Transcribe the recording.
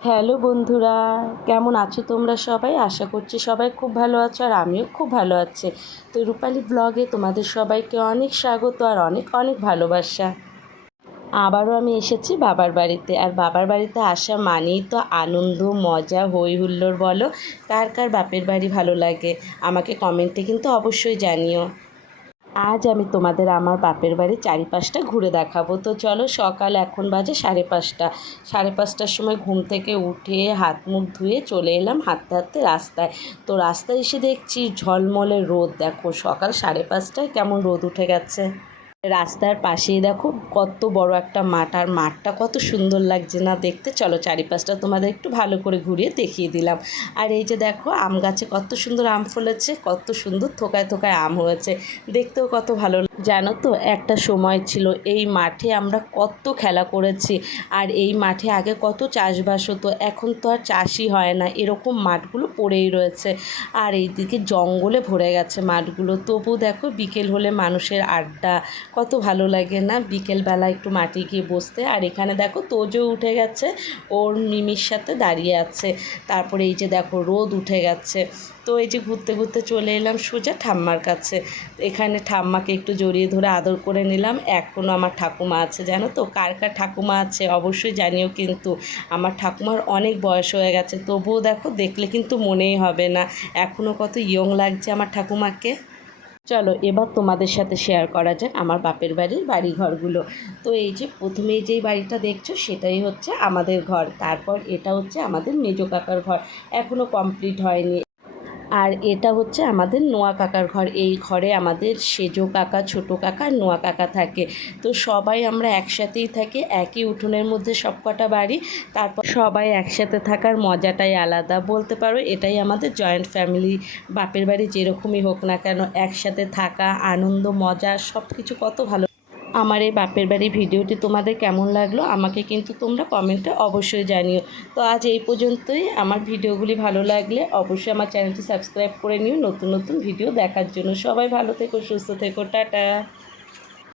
Hello বন্ধুরা, কেমন আছো তোমরা সবাই? আশা করছি সবাই খুব ভালো আছো আর আমিও খুব ভালো আছি। তো রূপালী ব্লগে তোমাদের সবাইকে অনেক স্বাগত আর অনেক অনেক ভালোবাসা। আবারও আমি এসেছি বাবার বাড়িতে আর বাবার বাড়িতে আসা মানেই তো আনন্দ, মজা হই হুল্লোড় বলো। কার কার বাপের বাড়ি ভালো লাগে? আমাকে কমেন্টে কিন্তু অবশ্যই জানিও। আজ আমি তোমাদের আমার বাপের বাড়ির চারিপাশটা ঘুরে দেখাবো। তো চলো সকাল এখন বাজে সাড়ে পাঁচটা। সাড়ে পাঁচটার সময় ঘুম থেকে উঠে হাত মুখ ধুয়ে চলে এলাম হাঁটতে হাঁটতে রাস্তায়। তো রাস্তায় এসে দেখছি ঝলমলে রোদ। দেখো সকাল সাড়ে পাঁচটায় কেমন রোদ উঠে গেছে। রাস্তার পাশেই দেখো, কত বড় একটা মাঠ। আর মাঠটা কত সুন্দর লাগছে না দেখতে। চলো চারিপাশটা তোমাদের একটু ভালো করে ঘুরিয়ে দেখিয়ে দিলাম। আর এই যে দেখো, আম গাছে কত সুন্দর আম ফলেছে, কত সুন্দর থোকায় থোকায় আম হয়েছে। দেখতেও কত ভালো জানো তো, একটা সময় ছিল এই মাঠে আমরা কত খেলা করেছি আর এই মাঠে আগে কত চাষবাস হতো, এখন তো আর চাষই হয় না, এরকম মাঠগুলো পড়েই রয়েছে। আর এইদিকে জঙ্গলে ভরে গেছে মাঠগুলো, তবু দেখো বিকেল হলে মানুষের আড্ডা, কত ভালো লাগে না বিকেলবেলা একটু মাটি গিয়ে বসতে। আর এখানে দেখো তোজও উঠে গেছে, ওর মিমির সাথে দাঁড়িয়ে আছে, তারপরে এই যে দেখো রোদ উঠে গেছে। তো এই যে ঘুরতে ঘুরতে চলে এলাম সোজা ঠাম্মার কাছে। এখানে ঠাম্মাকে একটু জড়িয়ে ধরে আদর করে নিলাম। এখনও আমার ঠাকুমা আছে, জানো তো? কার কার ঠাকুমা আছে অবশ্যই জানিও কিন্তু আমার ঠাকুমার অনেক বয়স হয়ে গেছে। তবুও দেখো, দেখলে কিন্তু মনেই হবে না। এখনও কত ইয়ং লাগছে আমার ঠাকুমাকে। চলো, এবার তোমাদের সাথে শেয়ার করা যাক আমার বাপের বাড়ির বাড়ি ঘরগুলো তো এই যে প্রথমেই যেই বাড়িটা দেখছ, সেটাই হচ্ছে আমাদের ঘর। তারপর এটা হচ্ছে আমাদের মেজো কাকার ঘর। এখনও কমপ্লিট হয়নি। আর এটা হচ্ছে আমাদের নোয়া কাকার ঘর। এই ঘরে আমাদের সেজো কাকা, ছোটো কাকা নোয়া কাকা থাকে। তো সবাই আমরা একসাথেই থাকি, একই উঠোনের মধ্যে সবকটা বাড়ি। তারপর সবাই একসাথে থাকার মজাটাই আলাদা। বলতে পারো এটাই আমাদের জয়েন্ট ফ্যামিলি বাপের বাড়ি যেরকমই হোক না কেন, একসাথে থাকা, আনন্দ, মজা সব কিছু কত ভালো। আমার এই বাপের বাড়ি ভিডিওটি তোমাদের কেমন লাগল আমাকে কিন্তু তোমরা কমেন্টে অবশ্যই জানিও। তো আজ এই পর্যন্তই। আমার ভিডিওগুলি ভালো লাগলে অবশ্যই আমার চ্যানেলটি সাবস্ক্রাইব করে নিও। নতুন নতুন ভিডিও দেখার জন্য সবাই ভালো থেকো, সুস্থ থেকো, টাটা।